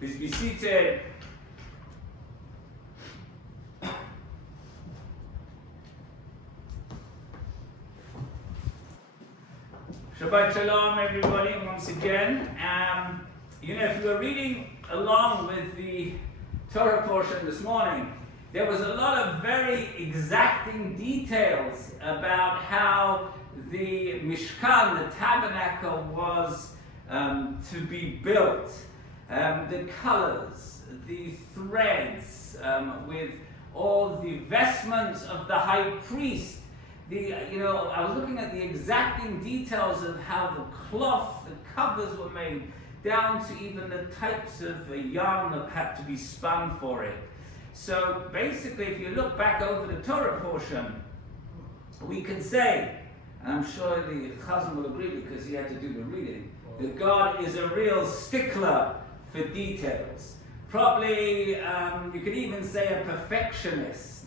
Please be seated. Shabbat Shalom, everybody, once again. If you were reading along with the Torah portion this morning, there was a lot of very exacting details about how the Mishkan, the tabernacle, was to be built. The colors, the threads, with all the vestments of the high priest. I was looking at the exacting details of how the cloth, the covers were made, down to even the types of yarn that had to be spun for it. So basically, if you look back over the Torah portion, we can say, and I'm sure the Chazan will agree because he had to do the reading, that God is a real stickler for details. Probably, you could even say a perfectionist.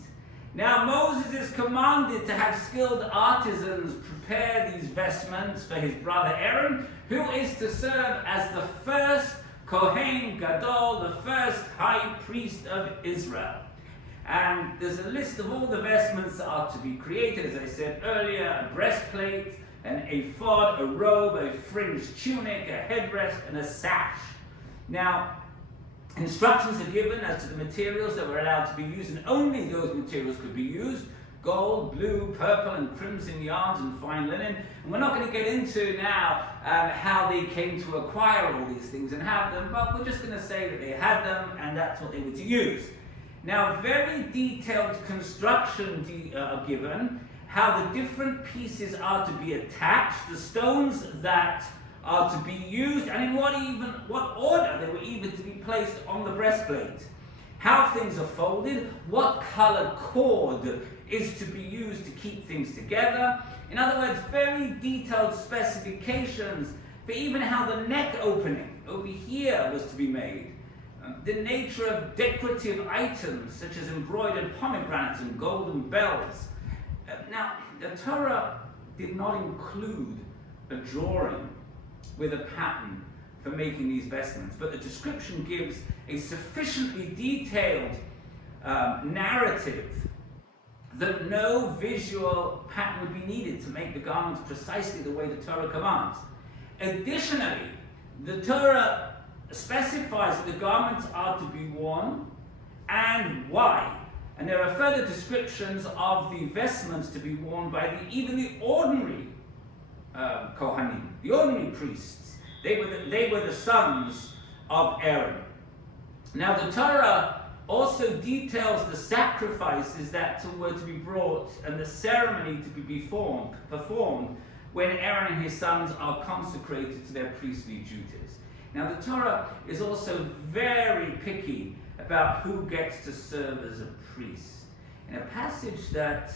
Now Moses is commanded to have skilled artisans prepare these vestments for his brother Aaron, who is to serve as the first Kohen Gadol, the first high priest of Israel. And there's a list of all the vestments that are to be created, as I said earlier: a breastplate, an ephod, a robe, a fringed tunic, a headdress, and a sash. Now, instructions are given as to the materials that were allowed to be used, and only those materials could be used: gold, blue, purple, and crimson yarns, and fine linen. And we're not going to get into now how they came to acquire all these things and have them, but we're just going to say that they had them and that's what they were to use. Now, very detailed construction are given, how the different pieces are to be attached, the stones that are to be used, and in what order they were even to be placed on the breastplate, how things are folded, what color cord is to be used to keep things together. In other words, very detailed specifications for even how the neck opening over here was to be made, the nature of decorative items such as embroidered pomegranates and golden bells. Now, the Torah did not include a drawing with a pattern for making these vestments, but the description gives a sufficiently detailed narrative that no visual pattern would be needed to make the garments precisely the way the Torah commands. Additionally, the Torah specifies that the garments are to be worn and why. And there are further descriptions of the vestments to be worn by even the ordinary Kohanim, the ordinary priests. They were the sons of Aaron. Now the Torah also details the sacrifices that were to be brought and the ceremony to be performed when Aaron and his sons are consecrated to their priestly duties. Now the Torah is also very picky about who gets to serve as a priest. In a passage that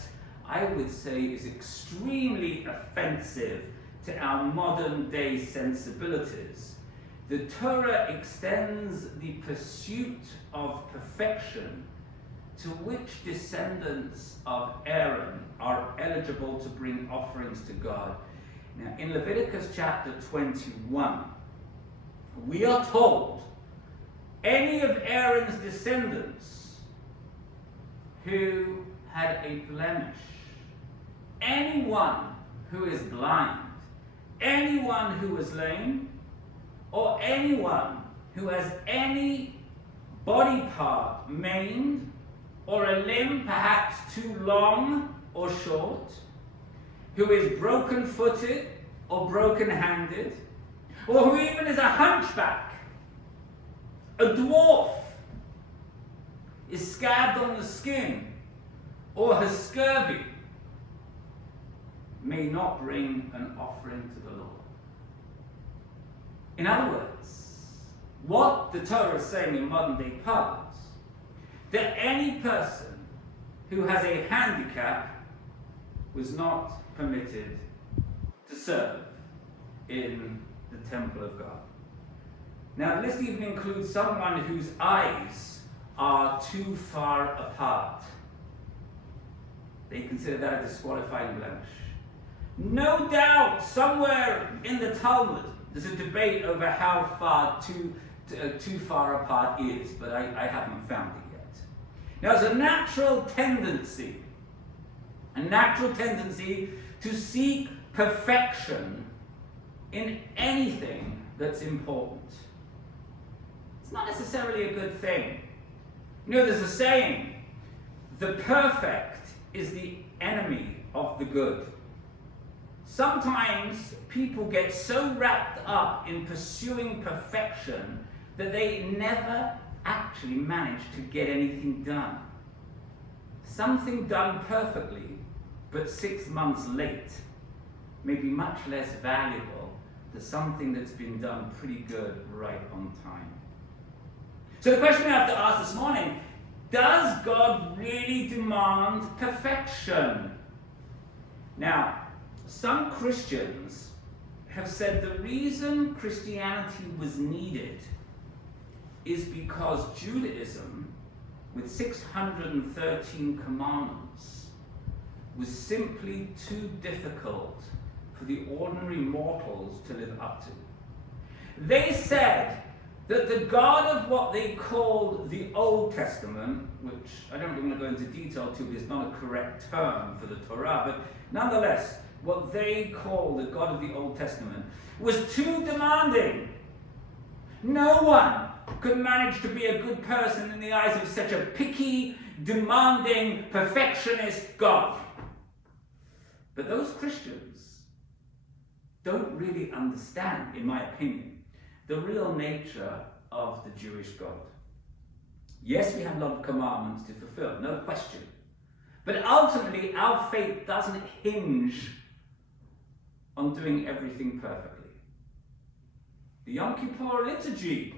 I would say is extremely offensive to our modern day sensibilities, the Torah extends the pursuit of perfection to which descendants of Aaron are eligible to bring offerings to God. Now, in Leviticus chapter 21, we are told any of Aaron's descendants who had a blemish, anyone who is blind, anyone who is lame, or anyone who has any body part maimed, or a limb perhaps too long or short, who is broken-footed or broken-handed, or who even is a hunchback, a dwarf, is scabbed on the skin, or has scurvy, may not bring an offering to the Lord. In other words, what the Torah is saying in modern day parlance, that any person who has a handicap was not permitted to serve in the temple of God. Now, the list even includes someone whose eyes are too far apart. They consider that a disqualifying blemish. No doubt, somewhere in the Talmud, there's a debate over how far too far apart is, but I haven't found it yet. Now, there's a natural tendency to seek perfection in anything that's important. It's not necessarily a good thing. You know, there's a saying, the perfect is the enemy of the good. Sometimes people get so wrapped up in pursuing perfection that they never actually manage to get anything done. Something done perfectly, but 6 months late, may be much less valuable than something that's been done pretty good right on time. So the question we have to ask this morning, does God really demand perfection? Now, some Christians have said the reason Christianity was needed is because Judaism, with 613 commandments, was simply too difficult for the ordinary mortals to live up to. They said that the God of what they called the Old Testament, which I don't really want to go into detail to, but it's not a correct term for the Torah, but nonetheless, what they call the God of the Old Testament was too demanding. No one could manage to be a good person in the eyes of such a picky, demanding, perfectionist God. But those Christians don't really understand, in my opinion, the real nature of the Jewish God. Yes, we have a lot of commandments to fulfill, no question. But ultimately, our faith doesn't hinge on doing everything perfectly. The Yom Kippur liturgy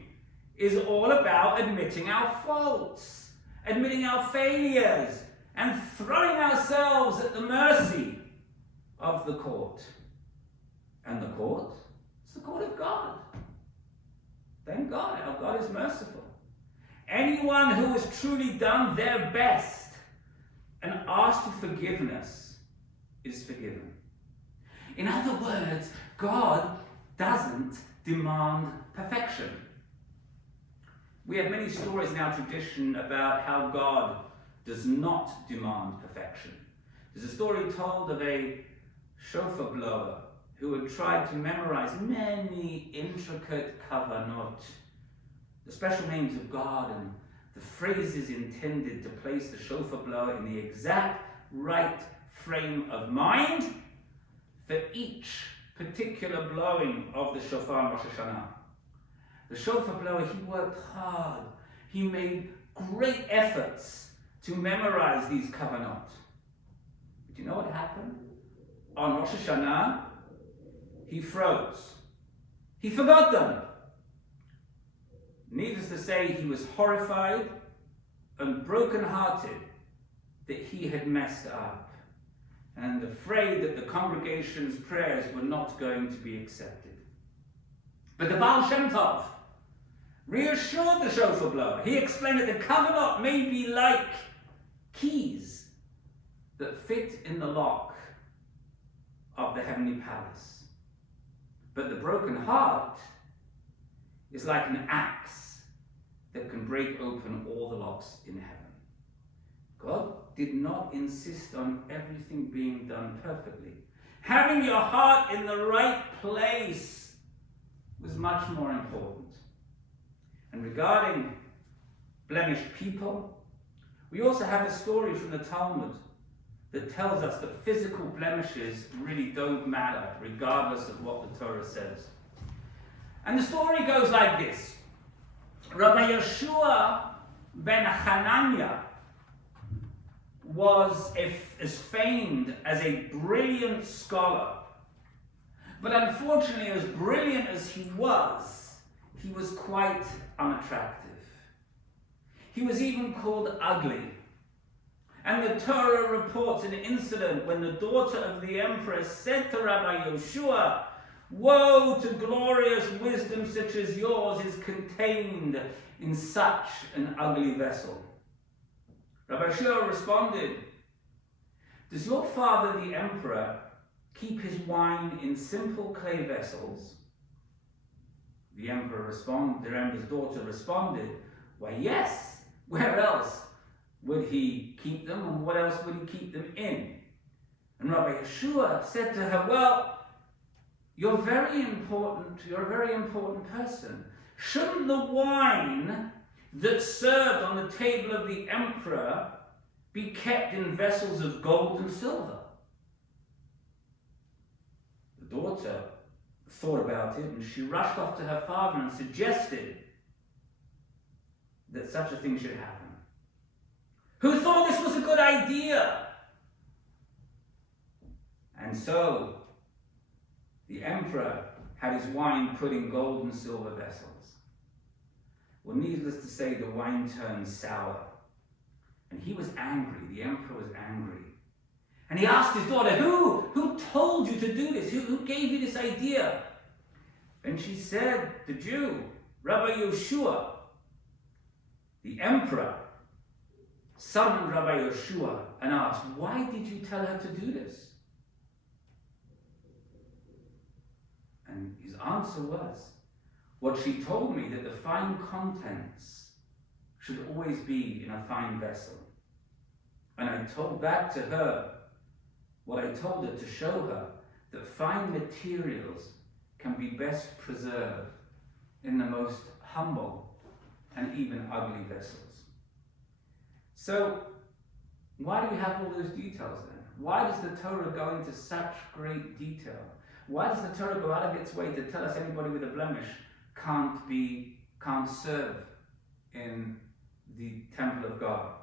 is all about admitting our faults, admitting our failures, and throwing ourselves at the mercy of the court. And the court? It's the court of God. Thank God, our God is merciful. Anyone who has truly done their best and asked for forgiveness is forgiven. In other words, God doesn't demand perfection. We have many stories in our tradition about how God does not demand perfection. There's a story told of a shofar blower who had tried to memorize many intricate kavanot, the special names of God and the phrases intended to place the shofar blower in the exact right frame of mind for each particular blowing of the shofar on Rosh Hashanah. The shofar blower, he worked hard. He made great efforts to memorize these kavanot. But you know what happened? On Rosh Hashanah, he froze. He forgot them. Needless to say, he was horrified and broken-hearted that he had messed up and afraid that the congregation's prayers were not going to be accepted. But the Baal Shem Tov reassured the shofar blower. He explained that the kavanot may be like keys that fit in the lock of the heavenly palace. But the broken heart is like an axe that can break open all the locks in heaven. God did not insist on everything being done perfectly. Having your heart in the right place was much more important. And regarding blemished people, we also have a story from the Talmud that tells us that physical blemishes really don't matter, regardless of what the Torah says. And the story goes like this. Rabbi Yeshua ben Hananiah was as famed as a brilliant scholar. But unfortunately, as brilliant as he was quite unattractive. He was even called ugly. And the Torah reports an incident when the daughter of the empress said to Rabbi Yeshua, "Woe to glorious wisdom such as yours is contained in such an ugly vessel." Rabbi Yeshua responded, "Does your father the emperor keep his wine in simple clay vessels? their emperor's daughter responded, "Why, yes, where else would he keep them, and what else would he keep them in?" And Rabbi Yeshua said to her, "Well, you're a very important person. Shouldn't the wine that's served on the table of the emperor be kept in vessels of gold and silver?" The daughter thought about it, and she rushed off to her father and suggested that such a thing should happen. Who thought this was a good idea? And so the emperor had his wine put in gold and silver vessels. Well, needless to say, the wine turned sour. And he was angry. The emperor was angry. And he asked his daughter, who told you to do this? Who gave you this idea? And she said, the Jew, Rabbi Yeshua. The emperor summoned Rabbi Yeshua and asked, "Why did you tell her to do this?" And his answer was, "What she told me, that the fine contents should always be in a fine vessel. And I told back to her what I told her, to show her that fine materials can be best preserved in the most humble and even ugly vessels." So, why do we have all those details then? Why does the Torah go into such great detail? Why does the Torah go out of its way to tell us anybody with a blemish can't serve in the temple of God?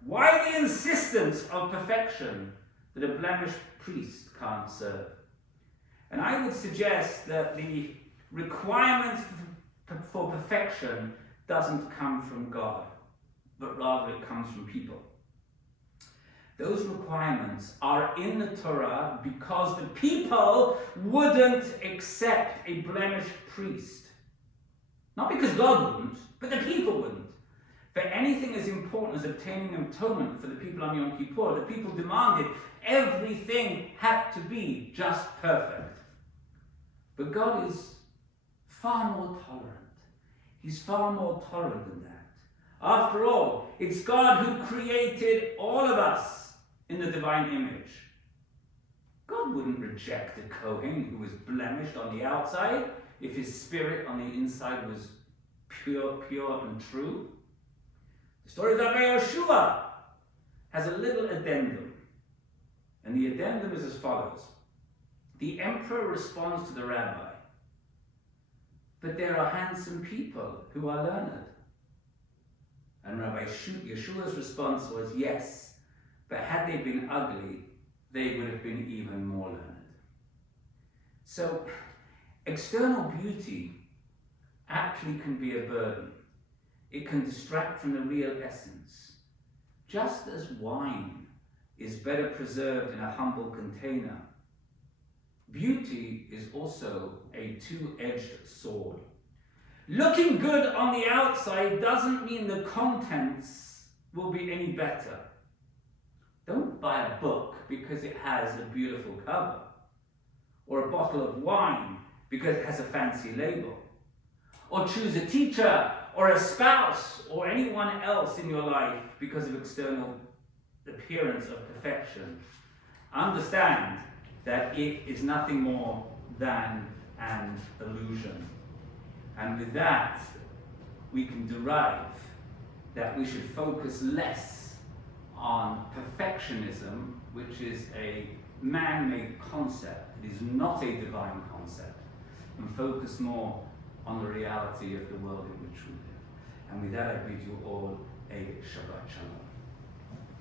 Why the insistence of perfection that a blemished priest can't serve? And I would suggest that the requirement for perfection doesn't come from God, but rather it comes from people. Those requirements are in the Torah because the people wouldn't accept a blemished priest. Not because God wouldn't, but the people wouldn't. For anything as important as obtaining atonement for the people on Yom Kippur, the people demanded everything had to be just perfect. But God is far more tolerant. He's far more tolerant than that. After all, it's God who created all of us in the divine image. God wouldn't reject a Kohen who was blemished on the outside if his spirit on the inside was pure and true. The story of Rabbi Yeshua has a little addendum. And the addendum is as follows. The emperor responds to the rabbi, "But there are handsome people who are learned." And Rabbi Yeshua's response was, "Yes, but had they been ugly, they would have been even more learned." So, external beauty actually can be a burden. It can distract from the real essence. Just as wine is better preserved in a humble container, beauty is also a two-edged sword. Looking good on the outside doesn't mean the contents will be any better. Don't buy a book because it has a beautiful cover, or a bottle of wine because it has a fancy label, or choose a teacher or a spouse or anyone else in your life because of external appearance of perfection. Understand that it is nothing more than an illusion. And with that, we can derive that we should focus less on perfectionism, which is a man-made concept. It is not a divine concept. And focus more on the reality of the world in which we live. And with that, I bid you all a Shabbat Shalom.